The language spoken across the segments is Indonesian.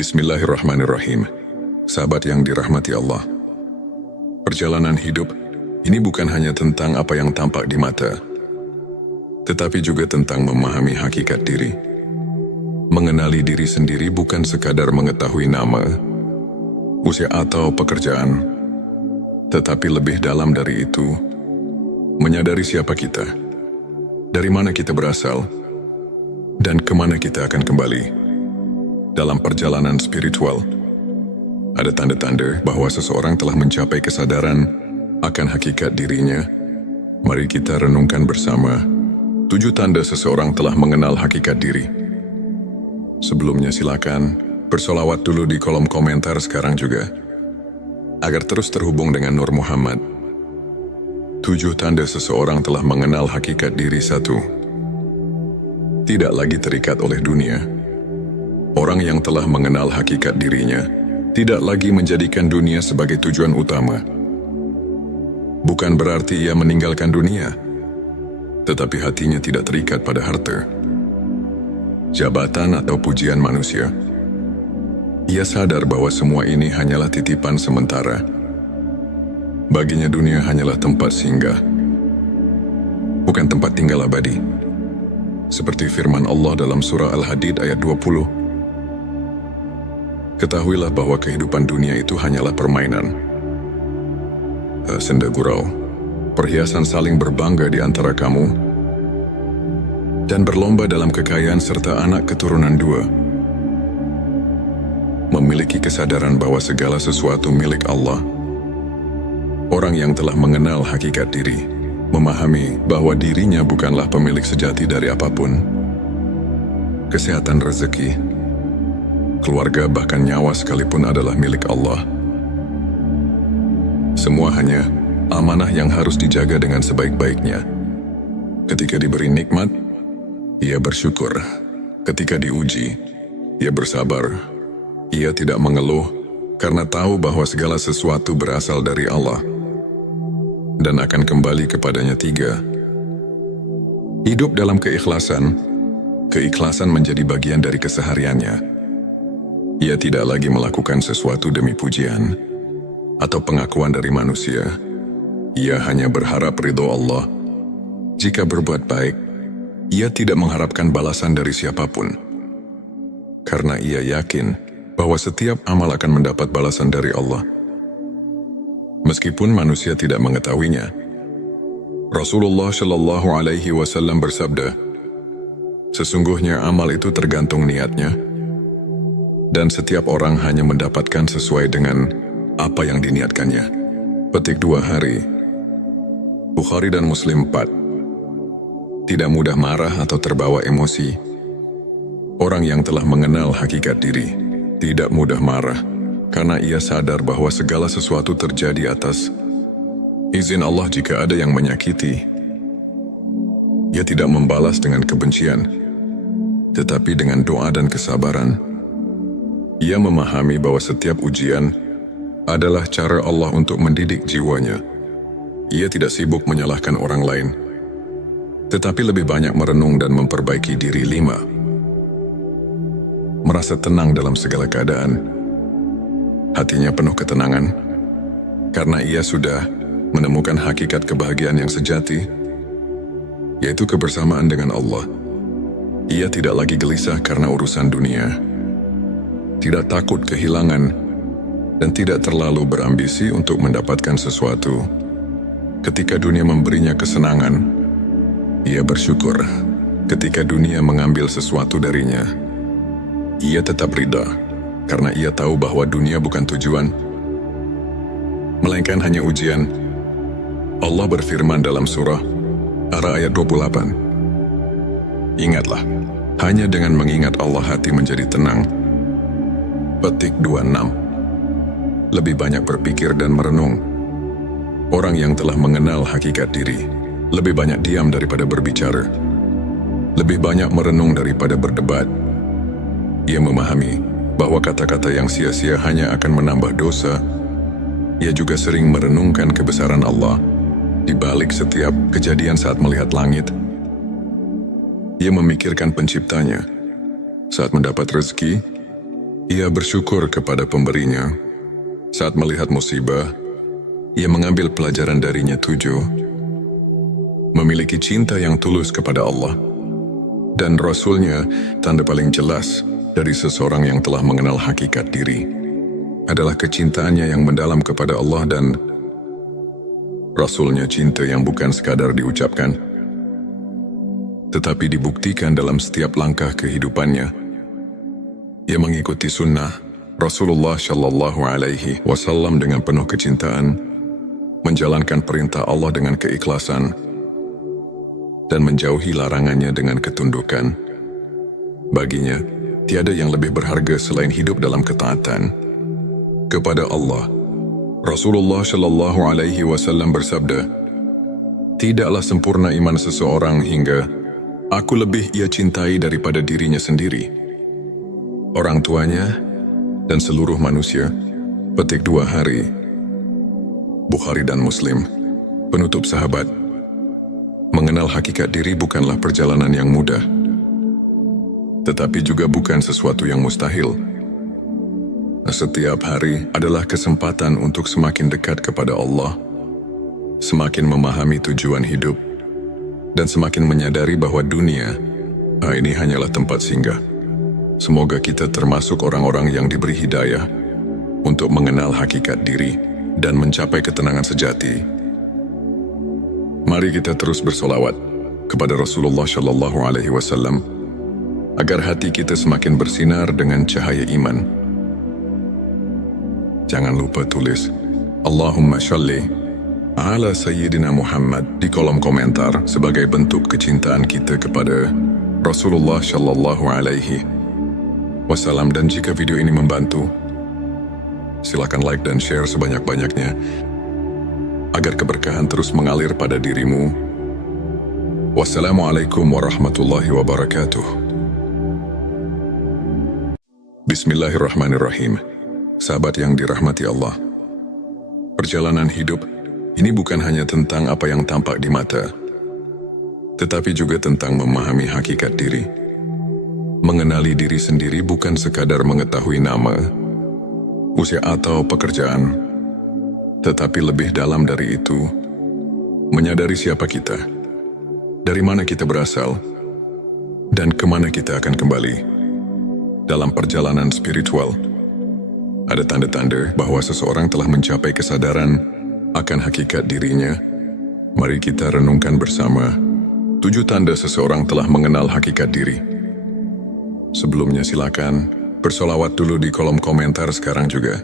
Bismillahirrahmanirrahim. Sahabat yang dirahmati Allah. Perjalanan hidup ini bukan hanya tentang apa yang tampak di mata, tetapi juga tentang memahami hakikat diri. Mengenali diri sendiri bukan sekadar mengetahui nama, usia atau pekerjaan, tetapi lebih dalam dari itu, menyadari siapa kita, dari mana kita berasal, dan kemana kita akan kembali. Dalam perjalanan spiritual, ada tanda-tanda bahwa seseorang telah mencapai kesadaran akan hakikat dirinya. Mari kita renungkan bersama 7 tanda seseorang telah mengenal hakikat diri. Sebelumnya silakan bersolawat dulu di kolom komentar sekarang juga, agar terus terhubung dengan Nur Muhammad. 7 tanda seseorang telah mengenal hakikat diri. 1. Tidak lagi terikat oleh dunia. Orang yang telah mengenal hakikat dirinya tidak lagi menjadikan dunia sebagai tujuan utama. Bukan berarti ia meninggalkan dunia, tetapi hatinya tidak terikat pada harta, jabatan atau pujian manusia. Ia sadar bahwa semua ini hanyalah titipan sementara. Baginya dunia hanyalah tempat singgah, bukan tempat tinggal abadi. Seperti firman Allah dalam surah Al-Hadid ayat 20. Ketahuilah bahwa kehidupan dunia itu hanyalah permainan, senda gurau, perhiasan saling berbangga di antara kamu, dan berlomba dalam kekayaan serta anak keturunan 2. Memiliki kesadaran bahwa segala sesuatu milik Allah. Orang yang telah mengenal hakikat diri, memahami bahwa dirinya bukanlah pemilik sejati dari apapun. Kesehatan, rezeki, keluarga, bahkan nyawa sekalipun adalah milik Allah. Semua hanya amanah yang harus dijaga dengan sebaik-baiknya. Ketika diberi nikmat, ia bersyukur. Ketika diuji, ia bersabar. Ia tidak mengeluh karena tahu bahwa segala sesuatu berasal dari Allah dan akan kembali kepadanya. 3. Hidup dalam keikhlasan. Keikhlasan menjadi bagian dari kesehariannya. Ia tidak lagi melakukan sesuatu demi pujian atau pengakuan dari manusia. Ia hanya berharap ridho Allah. Jika berbuat baik, ia tidak mengharapkan balasan dari siapapun. Karena ia yakin bahwa setiap amal akan mendapat balasan dari Allah, meskipun manusia tidak mengetahuinya. Rasulullah Shallallahu Alaihi Wasallam bersabda, sesungguhnya amal itu tergantung niatnya, dan setiap orang hanya mendapatkan sesuai dengan apa yang diniatkannya. Petik 2 hari. Bukhari dan Muslim 4. Tidak mudah marah atau terbawa emosi. Orang yang telah mengenal hakikat diri tidak mudah marah, karena ia sadar bahwa segala sesuatu terjadi atas izin Allah. Jika ada yang menyakiti, ia tidak membalas dengan kebencian, tetapi dengan doa dan kesabaran. Ia memahami bahwa setiap ujian adalah cara Allah untuk mendidik jiwanya. Ia tidak sibuk menyalahkan orang lain, tetapi lebih banyak merenung dan memperbaiki diri. 5. Merasa tenang dalam segala keadaan. Hatinya penuh ketenangan, karena ia sudah menemukan hakikat kebahagiaan yang sejati, yaitu kebersamaan dengan Allah. Ia tidak lagi gelisah karena urusan dunia, tidak takut kehilangan, dan tidak terlalu berambisi untuk mendapatkan sesuatu. Ketika dunia memberinya kesenangan, ia bersyukur. Ketika dunia mengambil sesuatu darinya, ia tetap ridha, karena ia tahu bahwa dunia bukan tujuan, melainkan hanya ujian. Allah berfirman dalam surah Ar-Ra'd ayat 28. Ingatlah, hanya dengan mengingat Allah hati menjadi tenang. Petik 26. Lebih banyak berpikir dan merenung. Orang yang telah mengenal hakikat diri lebih banyak diam daripada berbicara, lebih banyak merenung daripada berdebat. Ia memahami bahwa kata-kata yang sia-sia hanya akan menambah dosa. Ia juga sering merenungkan kebesaran Allah di balik setiap kejadian. Saat melihat langit, ia memikirkan penciptanya. Saat mendapat rezeki, Ia bersyukur kepada pemberinya. Saat melihat musibah, ia mengambil pelajaran darinya. 7. Memiliki cinta yang tulus kepada Allah dan Rasul-Nya. Tanda paling jelas dari seseorang yang telah mengenal hakikat diri adalah kecintaannya yang mendalam kepada Allah dan Rasul-Nya. Cinta yang bukan sekadar diucapkan, tetapi dibuktikan dalam setiap langkah kehidupannya. Ia mengikuti sunnah Rasulullah Shallallahu Alaihi Wasallam dengan penuh kecintaan, menjalankan perintah Allah dengan keikhlasan, dan menjauhi larangannya dengan ketundukan. Baginya, tiada yang lebih berharga selain hidup dalam ketaatan kepada Allah. Rasulullah Shallallahu Alaihi Wasallam bersabda, "Tidaklah sempurna iman seseorang hingga aku lebih ia cintai daripada dirinya sendiri, orang tuanya, dan seluruh manusia." Petik 2 hari. Bukhari dan Muslim. Penutup sahabat, mengenal hakikat diri bukanlah perjalanan yang mudah, tetapi juga bukan sesuatu yang mustahil. Setiap hari adalah kesempatan untuk semakin dekat kepada Allah, semakin memahami tujuan hidup, dan semakin menyadari bahwa dunia ini hanyalah tempat singgah. Semoga kita termasuk orang-orang yang diberi hidayah untuk mengenal hakikat diri dan mencapai ketenangan sejati. Mari kita terus bersolawat kepada Rasulullah Shallallahu Alaihi Wasallam agar hati kita semakin bersinar dengan cahaya iman. Jangan lupa tulis Allahumma sholli ala Sayyidina Muhammad di kolom komentar sebagai bentuk kecintaan kita kepada Rasulullah Shallallahu Alaihi Wasallam. Dan jika video ini membantu, silakan like dan share sebanyak-banyaknya agar keberkahan terus mengalir pada dirimu. Wassalamualaikum warahmatullahi wabarakatuh. Bismillahirrahmanirrahim. Sahabat yang dirahmati Allah, perjalanan hidup ini bukan hanya tentang apa yang tampak di mata, tetapi juga tentang memahami hakikat diri. Mengenali diri sendiri bukan sekadar mengetahui nama, usia atau pekerjaan, tetapi lebih dalam dari itu, menyadari siapa kita, dari mana kita berasal, dan kemana kita akan kembali. Dalam perjalanan spiritual, ada tanda-tanda bahwa seseorang telah mencapai kesadaran akan hakikat dirinya. Mari kita renungkan bersama 7 tanda seseorang telah mengenal hakikat diri. Sebelumnya silakan bersolawat dulu di kolom komentar sekarang juga,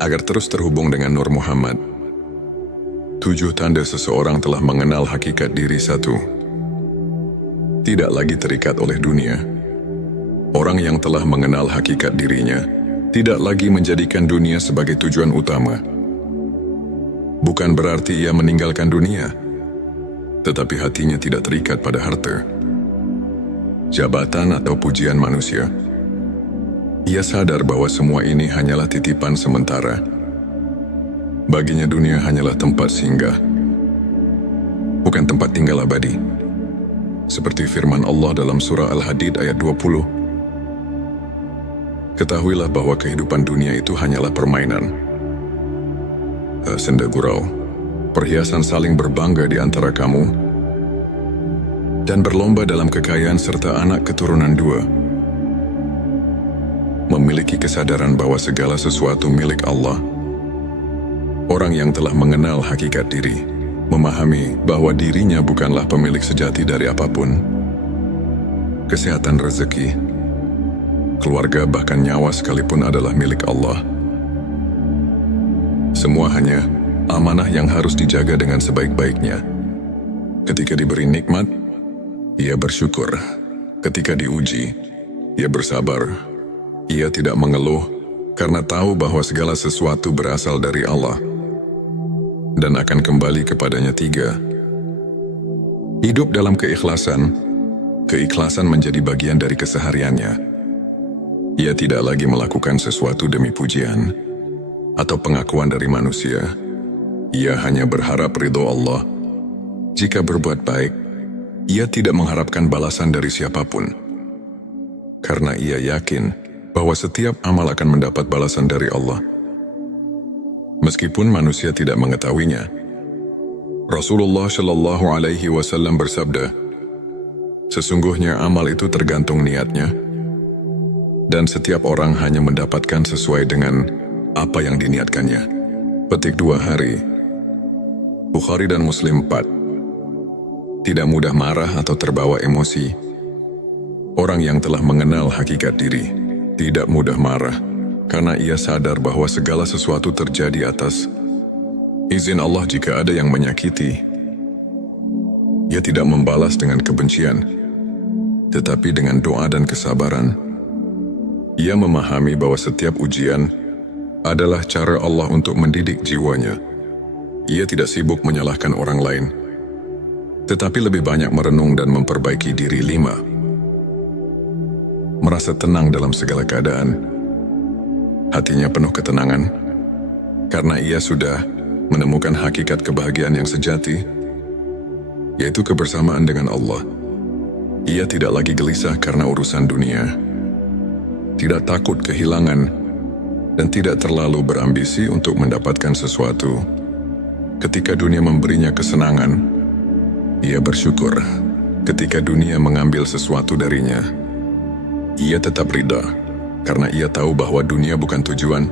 agar terus terhubung dengan Nur Muhammad. 7 tanda seseorang telah mengenal hakikat diri. 1. Tidak lagi terikat oleh dunia. Orang yang telah mengenal hakikat dirinya tidak lagi menjadikan dunia sebagai tujuan utama. Bukan berarti ia meninggalkan dunia, tetapi hatinya tidak terikat pada harta, jabatan atau pujian manusia. Ia sadar bahwa semua ini hanyalah titipan sementara. Baginya dunia hanyalah tempat singgah, bukan tempat tinggal abadi. Seperti firman Allah dalam surah Al-Hadid ayat 20. Ketahuilah bahwa kehidupan dunia itu hanyalah permainan, senda gurau, perhiasan saling berbangga di antara kamu, dan berlomba dalam kekayaan serta anak keturunan 2. Memiliki kesadaran bahwa segala sesuatu milik Allah. Orang yang telah mengenal hakikat diri, memahami bahwa dirinya bukanlah pemilik sejati dari apapun. Kesehatan, rezeki, keluarga, bahkan nyawa sekalipun adalah milik Allah. Semua hanya amanah yang harus dijaga dengan sebaik-baiknya. Ketika diberi nikmat, ia bersyukur. Ketika diuji, ia bersabar. Ia tidak mengeluh karena tahu bahwa segala sesuatu berasal dari Allah dan akan kembali kepadanya. 3. Hidup dalam keikhlasan. Keikhlasan menjadi bagian dari kesehariannya. Ia tidak lagi melakukan sesuatu demi pujian atau pengakuan dari manusia. Ia hanya berharap ridho Allah. Jika berbuat baik, ia tidak mengharapkan balasan dari siapapun. Karena ia yakin bahwa setiap amal akan mendapat balasan dari Allah. Meskipun manusia tidak mengetahuinya, Rasulullah Shallallahu Alaihi Wasallam bersabda, sesungguhnya amal itu tergantung niatnya, dan setiap orang hanya mendapatkan sesuai dengan apa yang diniatkannya. Petik 2 hari. Bukhari dan Muslim 4. Tidak mudah marah atau terbawa emosi. Orang yang telah mengenal hakikat diri tidak mudah marah, karena ia sadar bahwa segala sesuatu terjadi atas izin Allah. Jika ada yang menyakiti, ia tidak membalas dengan kebencian, tetapi dengan doa dan kesabaran. Ia memahami bahwa setiap ujian adalah cara Allah untuk mendidik jiwanya. Ia tidak sibuk menyalahkan orang lain, tetapi lebih banyak merenung dan memperbaiki diri. 5. Merasa tenang dalam segala keadaan. Hatinya penuh ketenangan, karena ia sudah menemukan hakikat kebahagiaan yang sejati, yaitu kebersamaan dengan Allah. Ia tidak lagi gelisah karena urusan dunia, tidak takut kehilangan, dan tidak terlalu berambisi untuk mendapatkan sesuatu. Ketika dunia memberinya kesenangan, ia bersyukur. Ketika dunia mengambil sesuatu darinya, ia tetap ridha, karena ia tahu bahwa dunia bukan tujuan,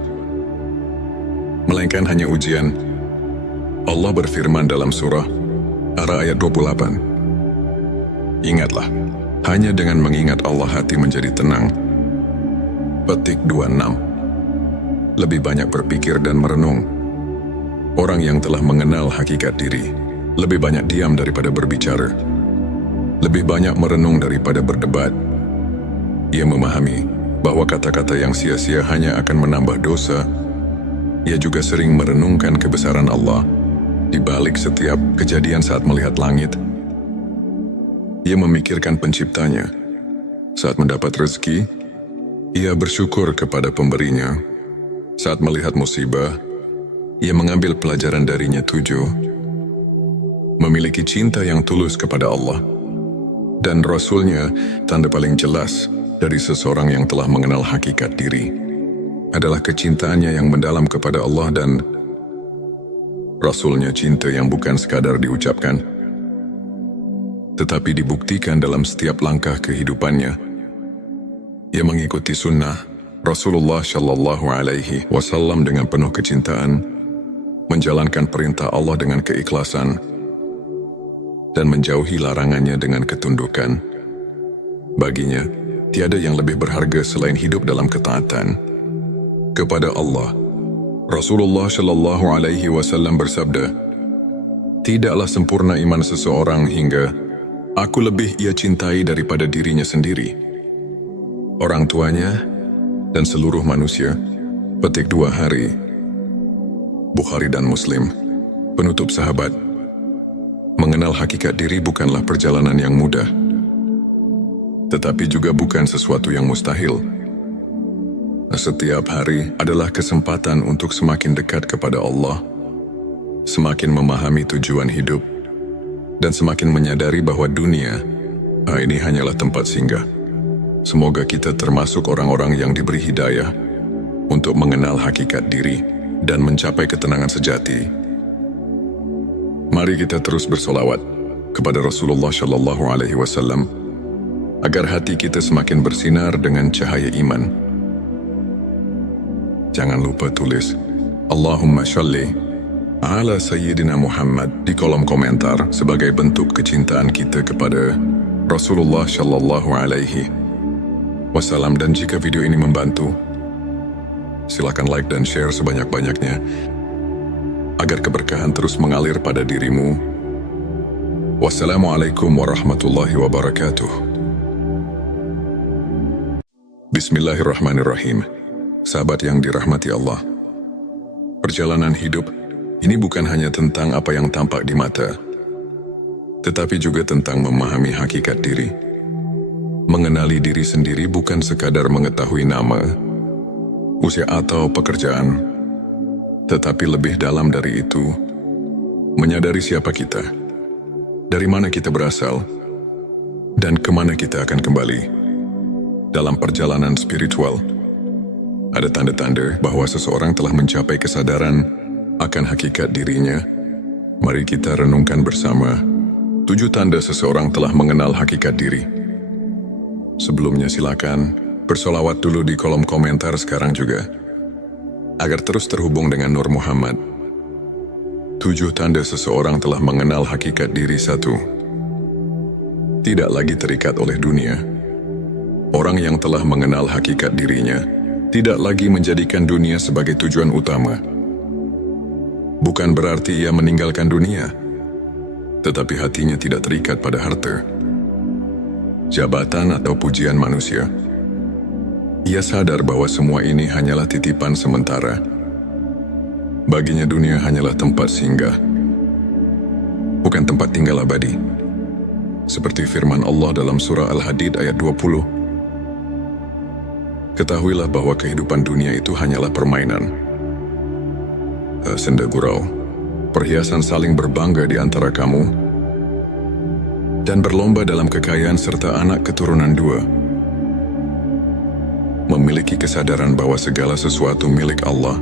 melainkan hanya ujian. Allah berfirman dalam surah Ar-Ra'd ayat 28. Ingatlah, hanya dengan mengingat Allah hati menjadi tenang. Petik 26. Lebih banyak berpikir dan merenung. Orang yang telah mengenal hakikat diri lebih banyak diam daripada berbicara, lebih banyak merenung daripada berdebat. Ia memahami bahwa kata-kata yang sia-sia hanya akan menambah dosa. Ia juga sering merenungkan kebesaran Allah di balik setiap kejadian. Saat melihat langit, ia memikirkan penciptanya. Saat mendapat rezeki, ia bersyukur kepada pemberinya. Saat melihat musibah, ia mengambil pelajaran darinya. 7. Memiliki cinta yang tulus kepada Allah dan Rasul-Nya. Tanda paling jelas dari seseorang yang telah mengenal hakikat diri adalah kecintaannya yang mendalam kepada Allah dan Rasul-Nya. Cinta yang bukan sekadar diucapkan, tetapi dibuktikan dalam setiap langkah kehidupannya. Ia mengikuti sunnah Rasulullah Shallallahu Alaihi Wasallam dengan penuh kecintaan, menjalankan perintah Allah dengan keikhlasan, dan menjauhi larangannya dengan ketundukan. Baginya, tiada yang lebih berharga selain hidup dalam ketaatan kepada Allah. Rasulullah Shallallahu Alaihi Wasallam bersabda, tidaklah sempurna iman seseorang hingga aku lebih ia cintai daripada dirinya sendiri, orang tuanya, dan seluruh manusia. Petik 2 hari. Bukhari dan Muslim. Penutup sahabat, mengenal hakikat diri bukanlah perjalanan yang mudah, tetapi juga bukan sesuatu yang mustahil. Setiap hari adalah kesempatan untuk semakin dekat kepada Allah, semakin memahami tujuan hidup, dan semakin menyadari bahwa dunia ini hanyalah tempat singgah. Semoga kita termasuk orang-orang yang diberi hidayah untuk mengenal hakikat diri dan mencapai ketenangan sejati. Mari kita terus bersolawat kepada Rasulullah Shallallahu Alaihi Wasallam agar hati kita semakin bersinar dengan cahaya iman. Jangan lupa tulis Allahumma sholli ala Sayyidina Muhammad di kolom komentar sebagai bentuk kecintaan kita kepada Rasulullah Shallallahu Alaihi Wasallam. Dan jika video ini membantu, silakan like dan share sebanyak-banyaknya agar keberkahan terus mengalir pada dirimu. Wassalamualaikum warahmatullahi wabarakatuh. Bismillahirrahmanirrahim. Sahabat yang dirahmati Allah, perjalanan hidup ini bukan hanya tentang apa yang tampak di mata, tetapi juga tentang memahami hakikat diri. Mengenali diri sendiri bukan sekadar mengetahui nama, usia atau pekerjaan, tetapi lebih dalam dari itu, menyadari siapa kita, dari mana kita berasal, dan kemana kita akan kembali. Dalam perjalanan spiritual, Ada tanda-tanda bahwa seseorang telah mencapai kesadaran akan hakikat dirinya. Mari kita renungkan bersama 7 tanda seseorang telah mengenal hakikat diri. Sebelumnya silakan bersolawat dulu di kolom komentar sekarang juga, agar terus terhubung dengan Nur Muhammad. 7 tanda seseorang telah mengenal hakikat diri. 1. Tidak lagi terikat oleh dunia. Orang yang telah mengenal hakikat dirinya tidak lagi menjadikan dunia sebagai tujuan utama. Bukan berarti ia meninggalkan dunia, tetapi hatinya tidak terikat pada harta, jabatan atau pujian manusia. Ia sadar bahwa semua ini hanyalah titipan sementara. Baginya dunia hanyalah tempat singgah, bukan tempat tinggal abadi. Seperti firman Allah dalam surah Al-Hadid ayat 20. Ketahuilah bahwa kehidupan dunia itu hanyalah permainan, senda gurau, perhiasan saling berbangga di antara kamu, dan berlomba dalam kekayaan serta anak keturunan 2. Memiliki kesadaran bahwa segala sesuatu milik Allah.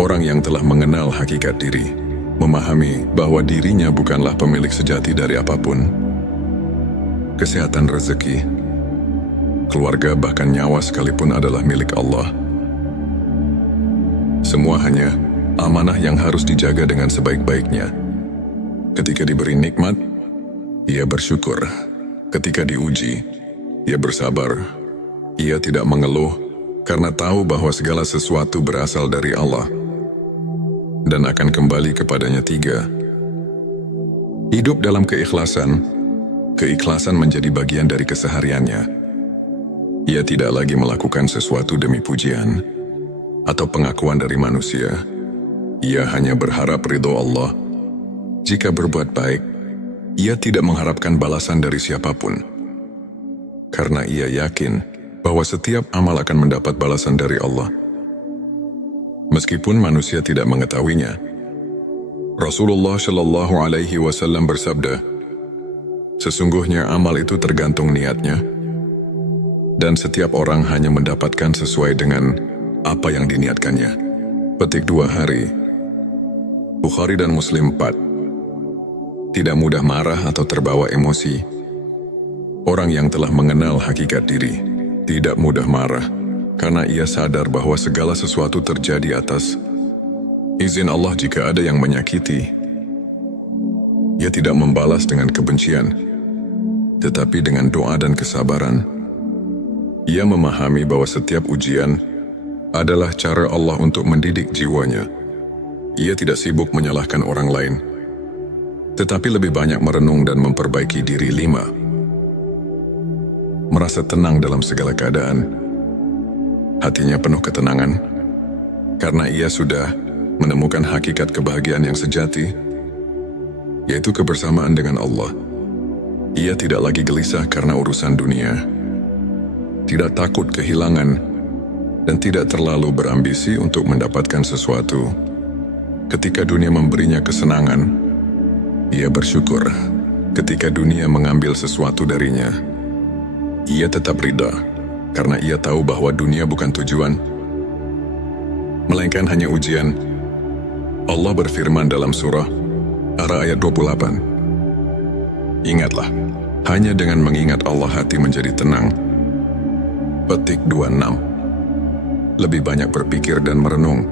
Orang yang telah mengenal hakikat diri memahami bahwa dirinya bukanlah pemilik sejati dari apapun. Kesehatan, rezeki, keluarga, bahkan nyawa sekalipun adalah milik Allah. Semua hanya amanah yang harus dijaga dengan sebaik-baiknya. Ketika diberi nikmat, ia bersyukur. Ketika diuji, ia bersabar. Ia tidak mengeluh karena tahu bahwa segala sesuatu berasal dari Allah dan akan kembali kepadanya. 3. Hidup dalam keikhlasan. Keikhlasan menjadi bagian dari kesehariannya. Ia tidak lagi melakukan sesuatu demi pujian atau pengakuan dari manusia. Ia hanya berharap ridho Allah. Jika berbuat baik, ia tidak mengharapkan balasan dari siapapun, karena ia yakin bahwa setiap amal akan mendapat balasan dari Allah, meskipun manusia tidak mengetahuinya. Rasulullah Shallallahu Alaihi Wasallam bersabda, sesungguhnya amal itu tergantung niatnya, dan setiap orang hanya mendapatkan sesuai dengan apa yang diniatkannya. Petik 2 hari. Bukhari dan Muslim 4. Tidak mudah marah atau terbawa emosi. Orang yang telah mengenal hakikat diri tidak mudah marah, karena ia sadar bahwa segala sesuatu terjadi atas izin Allah. Jika ada yang menyakiti, ia tidak membalas dengan kebencian, tetapi dengan doa dan kesabaran. Ia memahami bahwa setiap ujian adalah cara Allah untuk mendidik jiwanya. Ia tidak sibuk menyalahkan orang lain, tetapi lebih banyak merenung dan memperbaiki diri. 5. Merasa tenang dalam segala keadaan. Hatinya penuh ketenangan, karena ia sudah menemukan hakikat kebahagiaan yang sejati, yaitu kebersamaan dengan Allah. Ia tidak lagi gelisah karena urusan dunia, tidak takut kehilangan, dan tidak terlalu berambisi untuk mendapatkan sesuatu. Ketika dunia memberinya kesenangan, ia bersyukur. Ketika dunia mengambil sesuatu darinya, ia tetap ridha, karena ia tahu bahwa dunia bukan tujuan, melainkan hanya ujian. Allah berfirman dalam surah Ar-Ra'd ayat 28, ingatlah, hanya dengan mengingat Allah hati menjadi tenang. Petik 26. Lebih banyak berpikir dan merenung.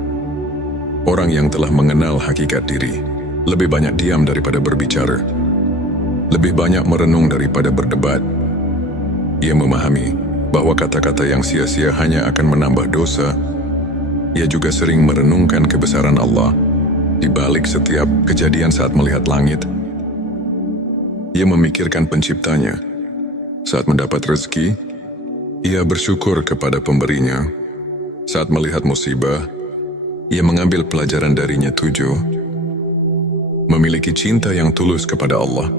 Orang yang telah mengenal hakikat diri lebih banyak diam daripada berbicara, lebih banyak merenung daripada berdebat. Ia memahami bahwa kata-kata yang sia-sia hanya akan menambah dosa. Ia juga sering merenungkan kebesaran Allah di balik setiap kejadian. Saat melihat langit, ia memikirkan penciptanya. Saat mendapat rezeki, ia bersyukur kepada pemberinya. Saat melihat musibah, ia mengambil pelajaran darinya. 7. Memiliki cinta yang tulus kepada Allah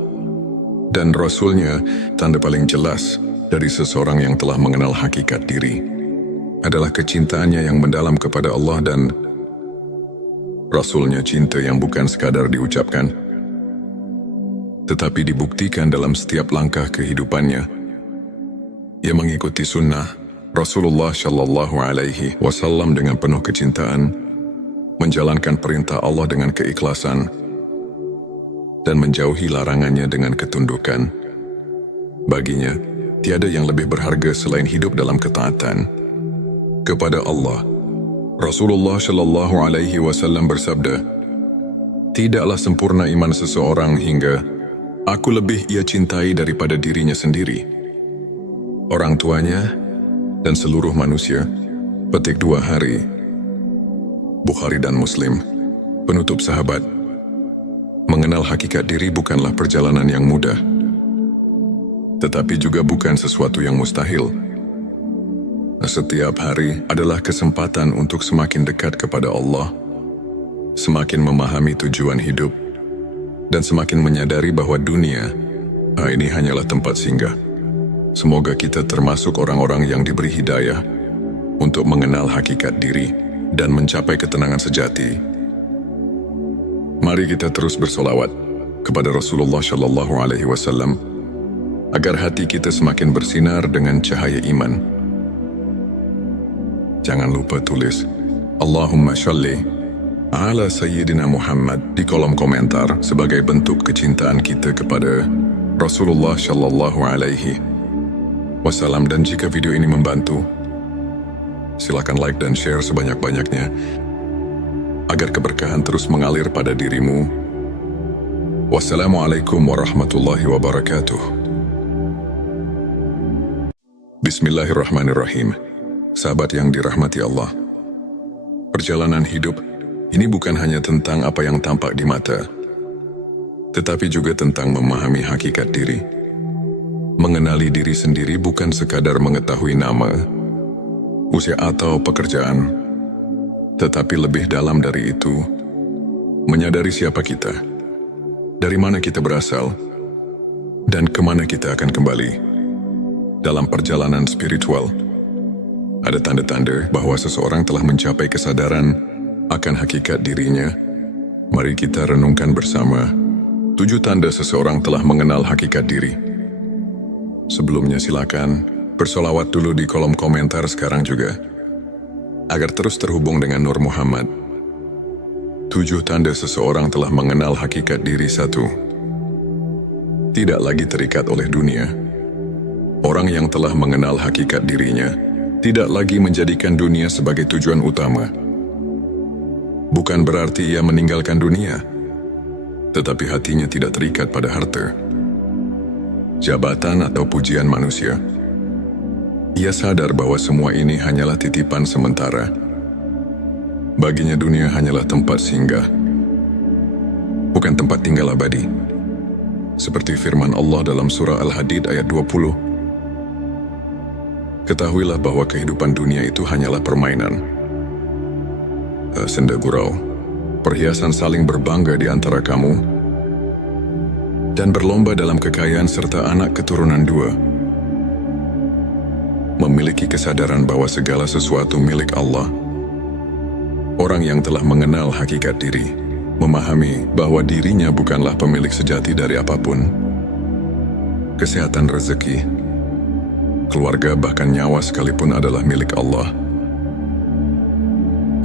dan Rasul-Nya. Tanda paling jelas dari seseorang yang telah mengenal hakikat diri adalah kecintaannya yang mendalam kepada Allah dan Rasul-Nya. Cinta yang bukan sekadar diucapkan, tetapi dibuktikan dalam setiap langkah kehidupannya. Ia mengikuti sunnah, Rasulullah Shallallahu Alaihi Wasallam dengan penuh kecintaan menjalankan perintah Allah dengan keikhlasan dan menjauhi larangannya dengan ketundukan. Baginya, tiada yang lebih berharga selain hidup dalam ketaatan kepada Allah. Rasulullah Shallallahu Alaihi Wasallam bersabda, "Tidaklah sempurna iman seseorang hingga aku lebih ia cintai daripada dirinya sendiri, orang tuanya, dan seluruh manusia." Petik 2 hari. Bukhari dan Muslim. Penutup sahabat, mengenal hakikat diri bukanlah perjalanan yang mudah, tetapi juga bukan sesuatu yang mustahil. Setiap hari adalah kesempatan untuk semakin dekat kepada Allah, semakin memahami tujuan hidup, dan semakin menyadari bahwa dunia ini hanyalah tempat singgah. Semoga kita termasuk orang-orang yang diberi hidayah untuk mengenal hakikat diri dan mencapai ketenangan sejati. Mari kita terus bersolawat kepada Rasulullah Shallallahu Alaihi Wasallam agar hati kita semakin bersinar dengan cahaya iman. Jangan lupa tulis Allahumma sholli ala Sayyidina Muhammad di kolom komentar sebagai bentuk kecintaan kita kepada Rasulullah Shallallahu Alaihi Wasallam. Dan jika video ini membantu, silakan like dan share sebanyak-banyaknya agar keberkahan terus mengalir pada dirimu. Wassalamualaikum warahmatullahi wabarakatuh. Bismillahirrahmanirrahim. Sahabat yang dirahmati Allah, perjalanan hidup ini bukan hanya tentang apa yang tampak di mata, tetapi juga tentang memahami hakikat diri. Mengenali diri sendiri bukan sekadar mengetahui nama, usia atau pekerjaan, tetapi lebih dalam dari itu, menyadari siapa kita, dari mana kita berasal, dan kemana kita akan kembali. Dalam perjalanan spiritual, ada tanda-tanda bahwa seseorang telah mencapai kesadaran akan hakikat dirinya. Mari kita renungkan bersama 7 tanda seseorang telah mengenal hakikat diri. Sebelumnya silakan bersolawat dulu di kolom komentar sekarang juga, agar terus terhubung dengan Nur Muhammad. 7 tanda seseorang telah mengenal hakikat diri. 1. Tidak lagi terikat oleh dunia. Orang yang telah mengenal hakikat dirinya tidak lagi menjadikan dunia sebagai tujuan utama. Bukan berarti ia meninggalkan dunia, tetapi hatinya tidak terikat pada harta, jabatan atau pujian manusia. Ia sadar bahwa semua ini hanyalah titipan sementara. Baginya dunia hanyalah tempat singgah, bukan tempat tinggal abadi. Seperti firman Allah dalam surah Al-Hadid ayat 20. Ketahuilah bahwa kehidupan dunia itu hanyalah permainan, senda gurau, perhiasan saling berbangga di antara kamu, dan berlomba dalam kekayaan serta anak keturunan 2. Memiliki kesadaran bahwa segala sesuatu milik Allah. Orang yang telah mengenal hakikat diri, memahami bahwa dirinya bukanlah pemilik sejati dari apapun. Kesehatan, rezeki, keluarga, bahkan nyawa sekalipun adalah milik Allah.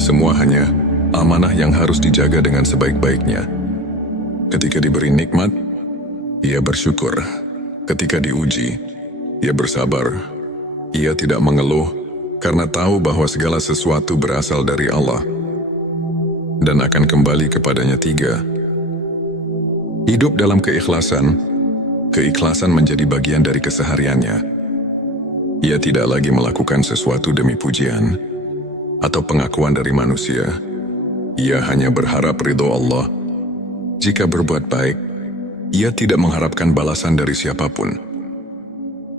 Semua hanya amanah yang harus dijaga dengan sebaik-baiknya. Ketika diberi nikmat, ia bersyukur. Ketika diuji, ia bersabar. Ia tidak mengeluh karena tahu bahwa segala sesuatu berasal dari Allah dan akan kembali kepadanya. 3. Hidup dalam keikhlasan. Keikhlasan menjadi bagian dari kesehariannya. Ia tidak lagi melakukan sesuatu demi pujian atau pengakuan dari manusia. Ia hanya berharap ridho Allah. Jika berbuat baik, ia tidak mengharapkan balasan dari siapapun,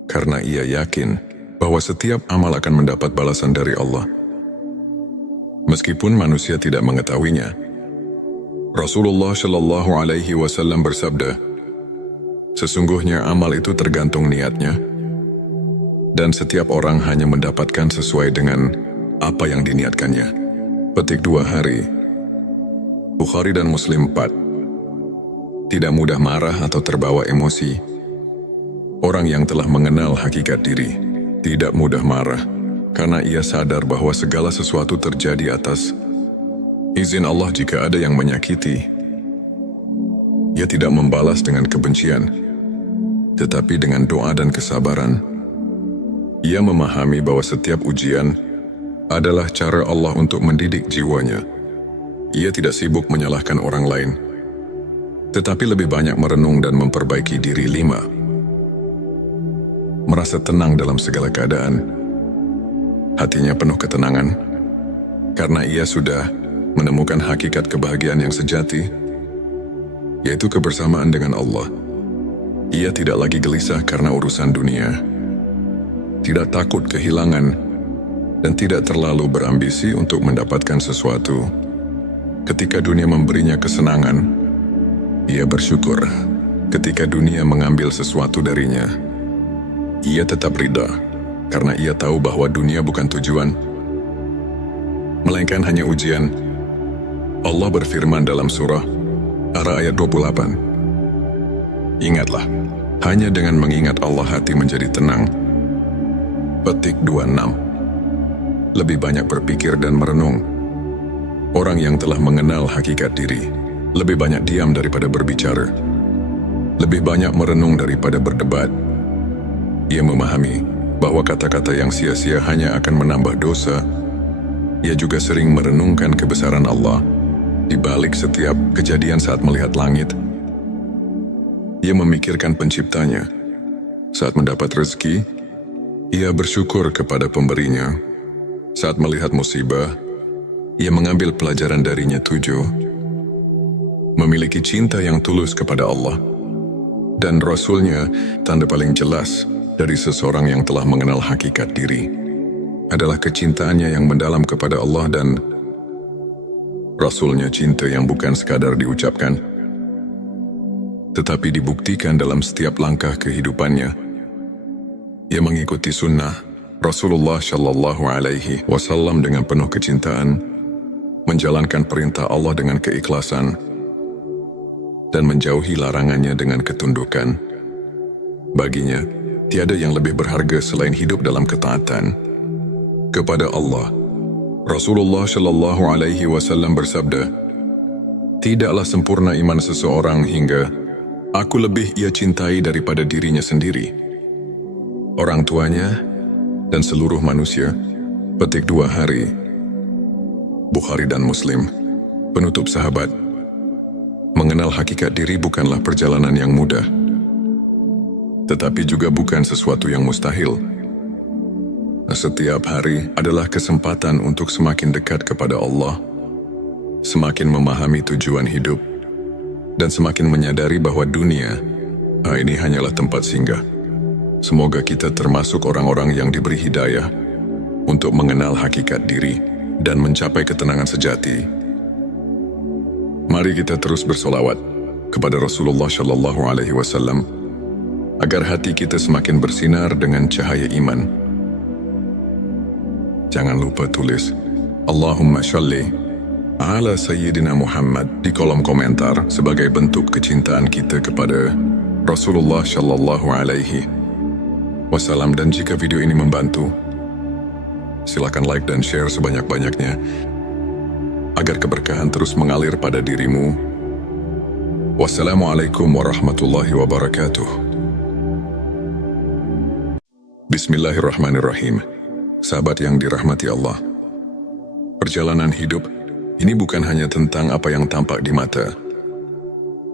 karena ia yakin bahwa setiap amal akan mendapat balasan dari Allah, meskipun manusia tidak mengetahuinya. Rasulullah Shallallahu Alaihi Wasallam bersabda, "Sesungguhnya amal itu tergantung niatnya, dan setiap orang hanya mendapatkan sesuai dengan apa yang diniatkannya." Petik 2 hari. Bukhari dan Muslim. 4. Tidak mudah marah atau terbawa emosi. Orang yang telah mengenal hakikat diri tidak mudah marah, karena ia sadar bahwa segala sesuatu terjadi atas izin Allah. Jika ada yang menyakiti, ia tidak membalas dengan kebencian, tetapi dengan doa dan kesabaran. Ia memahami bahwa setiap ujian adalah cara Allah untuk mendidik jiwanya. Ia tidak sibuk menyalahkan orang lain, tetapi lebih banyak merenung dan memperbaiki diri. 5. Merasa tenang dalam segala keadaan. Hatinya penuh ketenangan, karena ia sudah menemukan hakikat kebahagiaan yang sejati, yaitu kebersamaan dengan Allah. Ia tidak lagi gelisah karena urusan dunia, tidak takut kehilangan, dan tidak terlalu berambisi untuk mendapatkan sesuatu. Ketika dunia memberinya kesenangan, ia bersyukur. Ketika dunia mengambil sesuatu darinya, ia tetap ridha, karena ia tahu bahwa dunia bukan tujuan, melainkan hanya ujian. Allah berfirman dalam surah Ar-Ra'd ayat 28. Ingatlah, hanya dengan mengingat Allah hati menjadi tenang. Petik 26. Lebih banyak berpikir dan merenung. Orang yang telah mengenal hakikat diri lebih banyak diam daripada berbicara, lebih banyak merenung daripada berdebat. Ia memahami bahwa kata-kata yang sia-sia hanya akan menambah dosa. Ia juga sering merenungkan kebesaran Allah di balik setiap kejadian. Saat melihat langit, ia memikirkan penciptanya. Saat mendapat rezeki, ia bersyukur kepada pemberinya. Saat melihat musibah, ia mengambil pelajaran darinya. 7. Memiliki cinta yang tulus kepada Allah dan Rasul-Nya. Tanda paling jelas dari seseorang yang telah mengenal hakikat diri adalah kecintaannya yang mendalam kepada Allah dan Rasul-Nya. Cinta yang bukan sekadar diucapkan, tetapi dibuktikan dalam setiap langkah kehidupannya. Ia mengikuti sunnah Rasulullah Shallallahu Alaihi Wasallam dengan penuh kecintaan, menjalankan perintah Allah dengan keikhlasan, dan menjauhi larangannya dengan ketundukan. Baginya, tiada yang lebih berharga selain hidup dalam ketaatan kepada Allah. Rasulullah Shallallahu Alaihi Wasallam bersabda, "Tidaklah sempurna iman seseorang hingga aku lebih ia cintai daripada dirinya sendiri, orang tuanya, dan seluruh manusia." Petik 2 hari. Bukhari dan Muslim. Penutup sahabat, mengenal hakikat diri bukanlah perjalanan yang mudah, tetapi juga bukan sesuatu yang mustahil. Setiap hari adalah kesempatan untuk semakin dekat kepada Allah, semakin memahami tujuan hidup, dan semakin menyadari bahwa dunia ini hanyalah tempat singgah. Semoga kita termasuk orang-orang yang diberi hidayah untuk mengenal hakikat diri dan mencapai ketenangan sejati. Mari kita terus bersolawat kepada Rasulullah Shallallahu Alaihi Wasallam agar hati kita semakin bersinar dengan cahaya iman. Jangan lupa tulis Allahumma sholli ala Sayyidina Muhammad di kolom komentar sebagai bentuk kecintaan kita kepada Rasulullah Shallallahu Alaihi Wasallam. Dan jika video ini membantu, silakan like dan share sebanyak-banyaknya agar keberkahan terus mengalir pada dirimu. Wassalamualaikum warahmatullahi wabarakatuh. Bismillahirrahmanirrahim. Sahabat yang dirahmati Allah, perjalanan hidup ini bukan hanya tentang apa yang tampak di mata,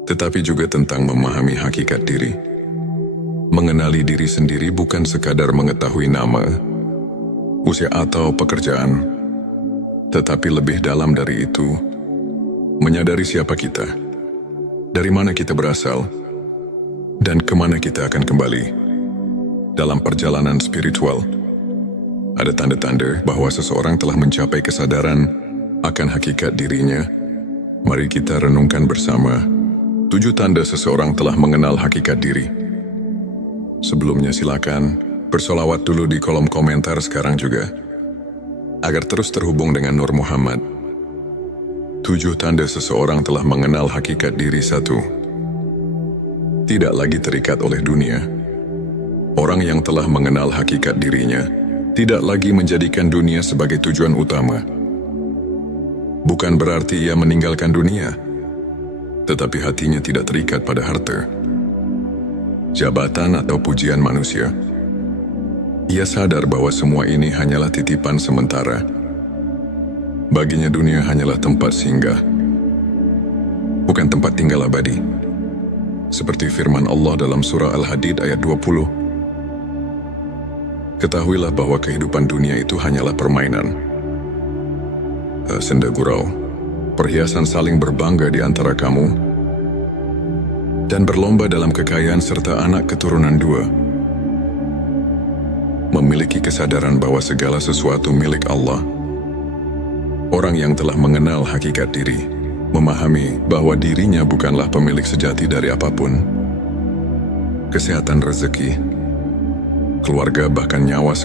tetapi juga tentang memahami hakikat diri. Mengenali diri sendiri bukan sekadar mengetahui nama, usia atau pekerjaan, tetapi lebih dalam dari itu, menyadari siapa kita, dari mana kita berasal, dan kemana kita akan kembali. Dalam perjalanan spiritual, ada tanda-tanda bahwa seseorang telah mencapai kesadaran akan hakikat dirinya. Mari kita renungkan bersama 7 tanda seseorang telah mengenal hakikat diri. Sebelumnya silakan bersolawat dulu di kolom komentar sekarang juga, agar terus terhubung dengan Nur Muhammad. 7 tanda seseorang telah mengenal hakikat diri. 1. Tidak lagi terikat oleh dunia. Orang yang telah mengenal hakikat dirinya tidak lagi menjadikan dunia sebagai tujuan utama. Bukan berarti ia meninggalkan dunia, tetapi hatinya tidak terikat pada harta, jabatan atau pujian manusia. Ia sadar bahwa semua ini hanyalah titipan sementara. Baginya dunia hanyalah tempat singgah, bukan tempat tinggal abadi. Seperti firman Allah dalam surah Al-Hadid ayat 20. Ketahuilah bahwa kehidupan dunia itu hanyalah permainan. Senda gurau, perhiasan saling berbangga di antara kamu, dan berlomba dalam kekayaan serta anak keturunan dua. Memiliki kesadaran bahwa segala sesuatu milik Allah. Orang yang telah mengenal hakikat diri, memahami bahwa dirinya bukanlah pemilik sejati dari apapun. Kesehatan, rezeki, keluarga, bahkan nyawa